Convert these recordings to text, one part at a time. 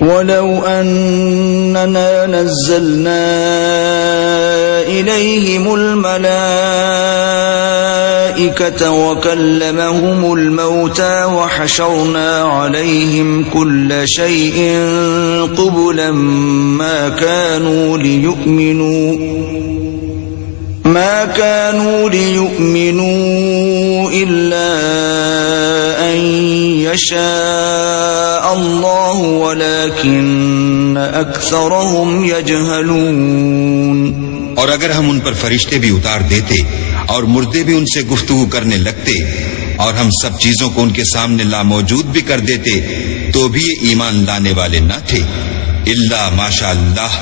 ولو أننا نزلنا إليهم الملائكة وكلمهم الموتى وحشرنا عليهم كل شيء قبلا ما كانوا ليؤمنوا إلا أن يشاء الله ولكن أكثرهم يجهلون۔ اور اگر ہم ان پر فرشتے بھی اتار دیتے اور مردے بھی ان سے گفتگو کرنے لگتے اور ہم سب چیزوں کو ان کے سامنے لاموجود بھی کر دیتے تو بھی یہ ایمان لانے والے نہ تھے، الا ماشاء اللہ،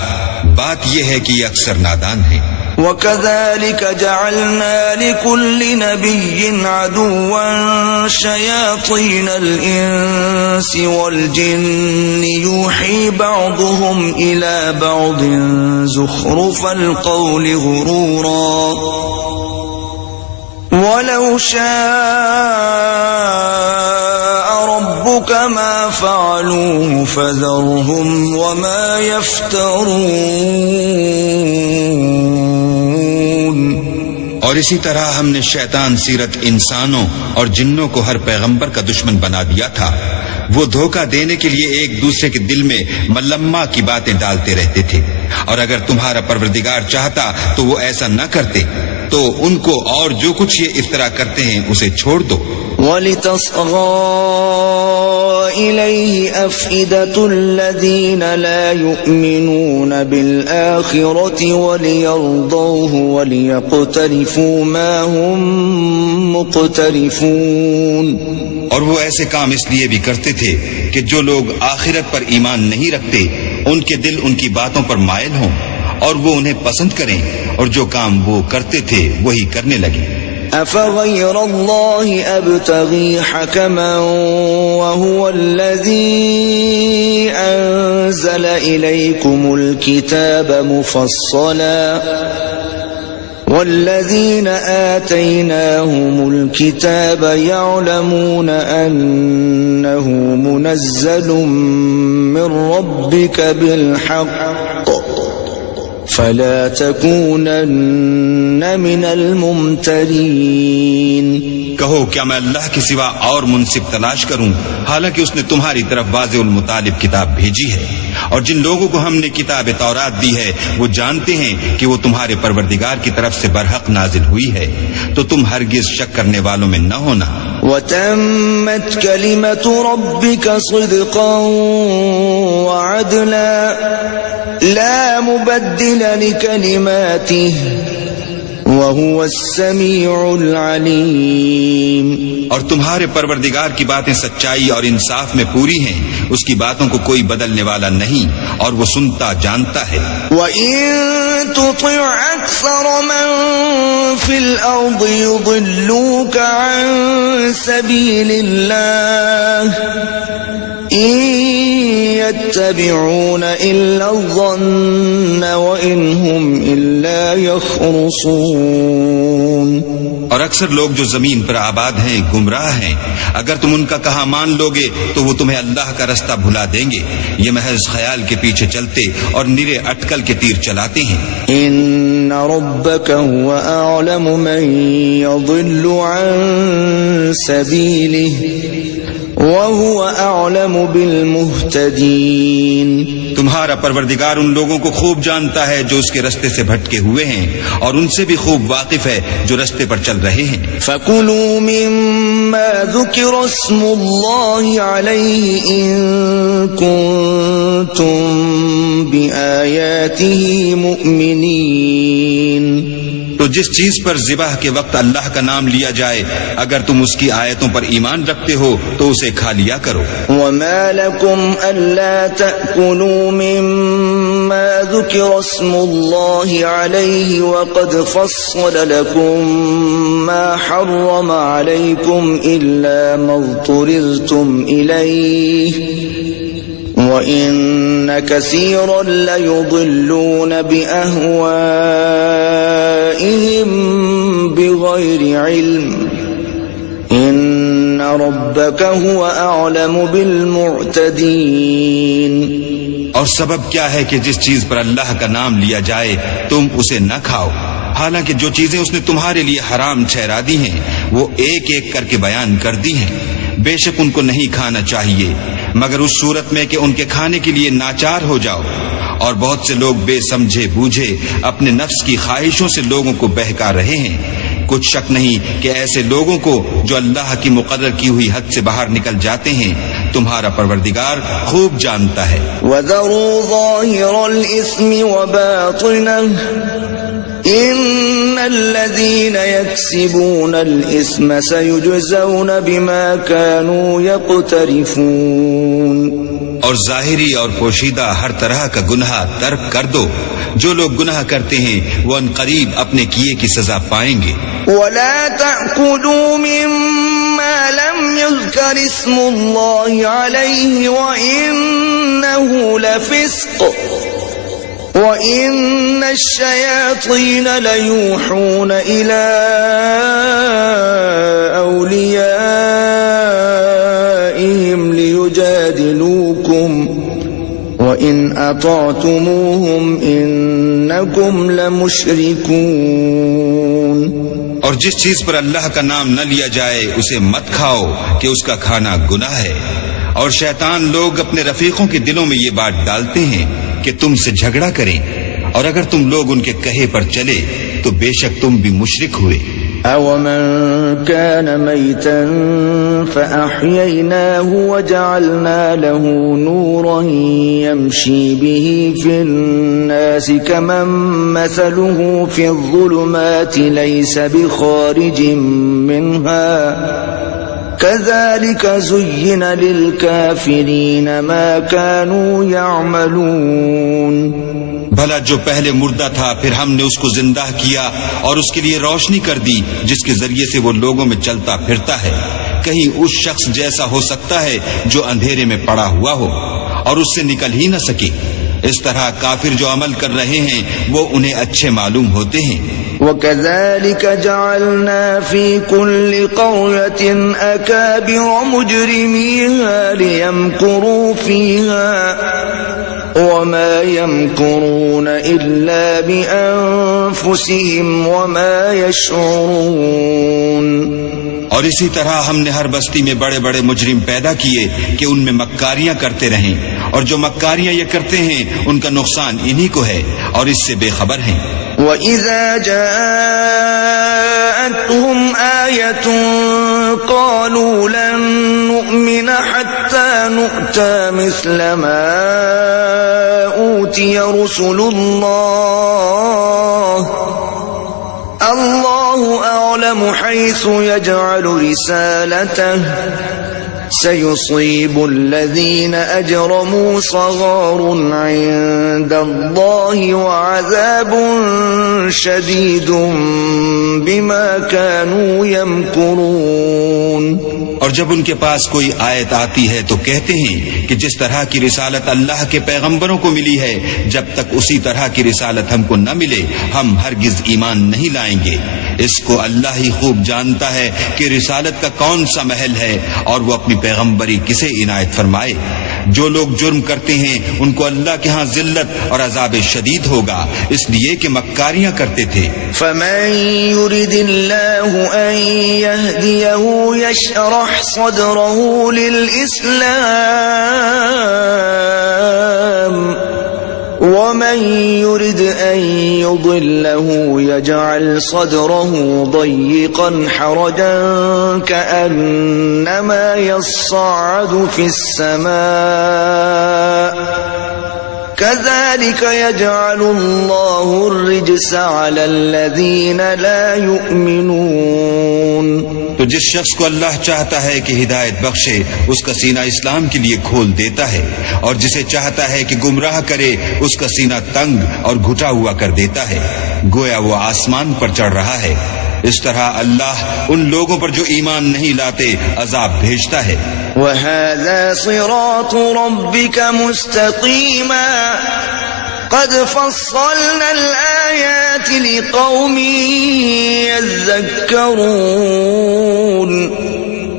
بات یہ ہے کہ یہ اکثر نادان ہیں۔ وَكَذَلِكَ جَعَلْنَا لِكُلِّ نَبِيٍّ عَدُوًّا شَيَاطِينَ الْإِنسِ وَالْجِنِّ يُوحِي بَعْضُهُمْ إِلَى بَعْضٍ زُخْرُفَ الْقَوْلِ غُرُورًا وَلَوْ شَاءَ رَبُّكَ مَا فَعَلُوهُ فَذَرْهُمْ وَمَا يَفْتَرُونَ۔ اور اسی طرح ہم نے شیطان سیرت انسانوں اور جنوں کو ہر پیغمبر کا دشمن بنا دیا تھا، وہ دھوکہ دینے کے لیے ایک دوسرے کے دل میں ملمہ کی باتیں ڈالتے رہتے تھے، اور اگر تمہارا پروردگار چاہتا تو وہ ایسا نہ کرتے، تو ان کو اور جو کچھ یہ افطرا کرتے ہیں اسے چھوڑ دو۔ وَلِتَصْغَىٰ إِلَيْهِ أَفْئِدَةُ الَّذِينَ لَا يُؤْمِنُونَ بِالْآخِرَةِ وَلِيَرْضَوْهُ وَلِيَقْتَرِفُوا مَا هُمْ مُقْتَرِفُونَ۔ اور وہ ایسے کام اس لیے بھی کرتے تھے کہ جو لوگ آخرت پر ایمان نہیں رکھتے ان کے دل ان کی باتوں پر مائل ہوں اور وہ انہیں پسند کریں، اور جو کام وہ کرتے تھے وہی کرنے لگے۔ أَفَغَيْرَ اللَّهِ أَبْتَغِي حَكَمًا وَهُوَ الَّذِي أَنزَلَ إِلَيْكُمُ الْكِتَابَ مُفَصَّلًا وَالَّذِينَ آتَيْنَاهُمُ الْكِتَابَ يَعْلَمُونَ أَنَّهُ مُنَزَّلٌ مِّن رَّبِّكَ بِالْحَقِّ فَلَا تَكُونَنَّ مِنَ الْمُمْتَرِينَ۔ کہو کیا میں اللہ کے سوا اور منصف تلاش کروں، حالانکہ اس نے تمہاری طرف واضح المطالب کتاب بھیجی ہے، اور جن لوگوں کو ہم نے کتاب تورات دی ہے وہ جانتے ہیں کہ وہ تمہارے پروردگار کی طرف سے برحق نازل ہوئی ہے، تو تم ہرگز شک کرنے والوں میں نہ ہونا۔ وَتَمَّتْ كَلِمَةُ رَبِّكَ صِدْقًا وَعَدْلًا لَا مُبَدِّلَ لِكَلِمَاتِهِ وَهُوَ السَّمِيعُ الْعَلِيمُ۔ اور تمہارے پروردگار کی باتیں سچائی اور انصاف میں پوری ہیں، اس کی باتوں کو کوئی بدلنے والا نہیں، اور وہ سنتا جانتا ہے۔ وَإِن تُطِعْ أَكْثَرَ مَن فِي الْأَرْضِ يُضِلُّوكَ عَن سَبِيلِ اللَّهِ إِن يَتَّبِعُونَ إِلَّا الظَّنَّ وَإِنْ هُمْ إِلَّا يَخْرُصُونَ۔ اور اکثر لوگ جو زمین پر آباد ہیں گمراہ ہیں، اگر تم ان کا کہا مان لوگے تو وہ تمہیں اللہ کا رستہ بھلا دیں گے، یہ محض خیال کے پیچھے چلتے اور نرے اٹکل کے تیر چلاتے ہیں۔ إِنَّ رَبَّكَ هُوَ أَعْلَمُ مَن يَضِلُّ عَن سَبِيلِهِ وَهُوَ أَعْلَمُ بِالْمُهْتَدِينَ۔ تمہارا پروردگار ان لوگوں کو خوب جانتا ہے جو اس کے رستے سے بھٹکے ہوئے ہیں، اور ان سے بھی خوب واقف ہے جو رستے پر چل رہے ہیں۔ فَكُلُوا مِمَّا ذُكِرَ اسْمُ اللَّهِ عَلَيْهِ إِن كُنتُم بِآيَاتِهِ مُؤْمِنِينَ۔ تو جس چیز پر ذبح کے وقت اللہ کا نام لیا جائے اگر تم اس کی آیتوں پر ایمان رکھتے ہو تو اسے کھا لیا کرو۔ وَمَا لَكُمْ أَلَّا تَأْكُلُوا مِمَّا ذُكِرَ اسْمُ اللَّهِ عَلَيْهِ وَقَدْ فَصَّلَ لَكُم مَّا حَرَّمَ عَلَيْكُمْ إِلَّا مَا اضْطُرِرْتُمْ إِلَيْهِ وَإِنَّ كَثِيرًا لَيُضِلُّونَ بِأَهْوَائِهِمْ بِغَيْرِ عِلْمٍ إِنَّ رَبَّكَ هُوَ أَعْلَمُ بِالْمُعْتَدِينَ۔ اور سبب کیا ہے کہ جس چیز پر اللہ کا نام لیا جائے تم اسے نہ کھاؤ، حالانکہ جو چیزیں اس نے تمہارے لیے حرام ٹھہرا دی ہیں وہ ایک ایک کر کے بیان کر دی ہیں۔ بے شک ان کو نہیں کھانا چاہیے مگر اس صورت میں کہ ان کے کھانے کے لیے ناچار ہو جاؤ، اور بہت سے لوگ بے سمجھے بوجھے اپنے نفس کی خواہشوں سے لوگوں کو بہکا رہے ہیں۔ کچھ شک نہیں کہ ایسے لوگوں کو جو اللہ کی مقرر کی ہوئی حد سے باہر نکل جاتے ہیں تمہارا پروردگار خوب جانتا ہے۔ وَذَرُوا ظَاهِرَ الْإِثْمِ وَبَاطِنَهُ إِنَّ الَّذِينَ يَكْسِبُونَ الْإِثْمَ سَيُجْزَوْنَ بِمَا كَانُوا يَقْتَرِفُونَ۔ اور ظاہری اور پوشیدہ ہر طرح کا گناہ ترک کر دو، جو لوگ گناہ کرتے ہیں وہ عنقریب اپنے کیے کی سزا پائیں گے۔ وَلَا تَأْكُلُوا مِمَّا لَمْ يُذْكَرِ اسْمُ اللَّهِ عَلَيْهِ وَإِنَّهُ لَفِسْقٌ وَإِنَّ الشَّيَاطِينَ لَيُوحُونَ إِلَىٰ أَوْلِيَائِهِمْ لِيُجَادِلُوكُمْ وَإِنْ أَطَعْتُمُوهُمْ إِنَّكُمْ لَمُشْرِكُونَ۔ اور جس چیز پر اللہ کا نام نہ لیا جائے اسے مت کھاؤ کہ اس کا کھانا گناہ ہے، اور شیطان لوگ اپنے رفیقوں کے دلوں میں یہ بات ڈالتے ہیں کہ تم سے جھگڑا کریں، اور اگر تم لوگ ان کے کہے پر چلے تو بے شک تم بھی مشرک ہوئے۔ أَوَمَنْ كَانَ مَيْتًا فَأَحْيَيْنَاهُ وَجَعَلْنَا لَهُ نُورًا يَمْشِي بِهِ فِي النَّاسِ كَمَنْ مَثَلُهُ فِي الظُّلُمَاتِ لَيْسَ بِخَارِجٍ مِّنْهَا كَذَلِكَ زُيِّنَ لِلْكَافِرِينَ مَا كَانُوا يَعْمَلُونَ۔ بھلا جو پہلے مردہ تھا پھر ہم نے اس کو زندہ کیا اور اس کے لیے روشنی کر دی جس کے ذریعے سے وہ لوگوں میں چلتا پھرتا ہے، کہیں اس شخص جیسا ہو سکتا ہے جو اندھیرے میں پڑا ہوا ہو اور اس سے نکل ہی نہ سکے۔ اس طرح کافر جو عمل کر رہے ہیں وہ انہیں اچھے معلوم ہوتے ہیں۔ وَكَذَلِكَ جَعَلْنَا فِي كُلِّ قَرْيَةٍ أَكَابِرَ مُجْرِمِيهَا لِيَمْكُرُوا فِيهَا وَمَا يَمْكُرُونَ إِلَّا بِأَنفُسِهِمْ وَمَا يَشْعُرُونَ۔ اور اسی طرح ہم نے ہر بستی میں بڑے بڑے مجرم پیدا کیے کہ ان میں مکاریاں کرتے رہیں، اور جو مکاریاں یہ کرتے ہیں ان کا نقصان انہی کو ہے اور اس سے بے خبر ہیں۔ وَإِذَا جَاءَتْهُمْ آيَةٌ قَالُوا لَن نُّؤْمِنَ حَتَّى نُؤْتَىٰ مِثْلَ مَا أُوتِيَ رُسُلُ اللَّهِ أَعْلَمُ حَيْثُ يَجْعَلُ رِسَالَتَهُ سَيُصِيبُ الَّذِينَ أَجْرَمُوا صَغَارٌ عِندَ اللَّهِ وَعَذَابٌ شَدِيدٌ بِمَا كَانُوا يَمْكُرُونَ۔ اور جب ان کے پاس کوئی آیت آتی ہے تو کہتے ہیں کہ جس طرح کی رسالت اللہ کے پیغمبروں کو ملی ہے جب تک اسی طرح کی رسالت ہم کو نہ ملے ہم ہرگز ایمان نہیں لائیں گے۔ اس کو اللہ ہی خوب جانتا ہے کہ رسالت کا کون سا محل ہے اور وہ اپنی پیغمبری کسے عنایت فرمائے۔ جو لوگ جرم کرتے ہیں ان کو اللہ کے ہاں ذلت اور عذاب شدید ہوگا اس لیے کہ مکاریاں کرتے تھے۔ فَمَن يُرِدِ اللَّهُ أَن يَهْدِيَهُ يَشْرَحْ صَدْرَهُ لِلْإِسْلَامِ وَمَن يُرِدْ أَن يُضِلَّهُ يَجْعَلْ صَدْرَهُ ضَيِّقًا حَرَجًا كَأَنَّمَا يَصَّعَّدُ فِي السَّمَاءِ كَذَلِكَ يَجْعَلُ اللَّهُ الرِّجْسَ عَلَى الَّذِينَ لَا يُؤْمِنُونَ۔ تو جس شخص کو اللہ چاہتا ہے کہ ہدایت بخشے اس کا سینہ اسلام کے لیے کھول دیتا ہے، اور جسے چاہتا ہے کہ گمراہ کرے اس کا سینہ تنگ اور گھٹا ہوا کر دیتا ہے، گویا وہ آسمان پر چڑھ رہا ہے۔ اس طرح اللہ ان لوگوں پر جو ایمان نہیں لاتے عذاب بھیجتا ہے۔ وَهَذَا صِرَاطُ رَبِّكَ مُسْتَقِيمًا قَدْ فَصَّلْنَا الْآيَاتِ لِقَوْمٍ يَذَّكَّرُونَ۔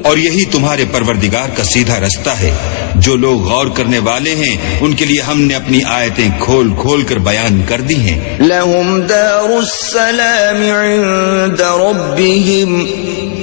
اور یہی تمہارے پروردگار کا سیدھا رستہ ہے. جو لوگ غور کرنے والے ہیں ان کے لیے ہم نے اپنی آیتیں کھول کھول کر بیان کر دی ہیں. لهم دار السلام عند ربهم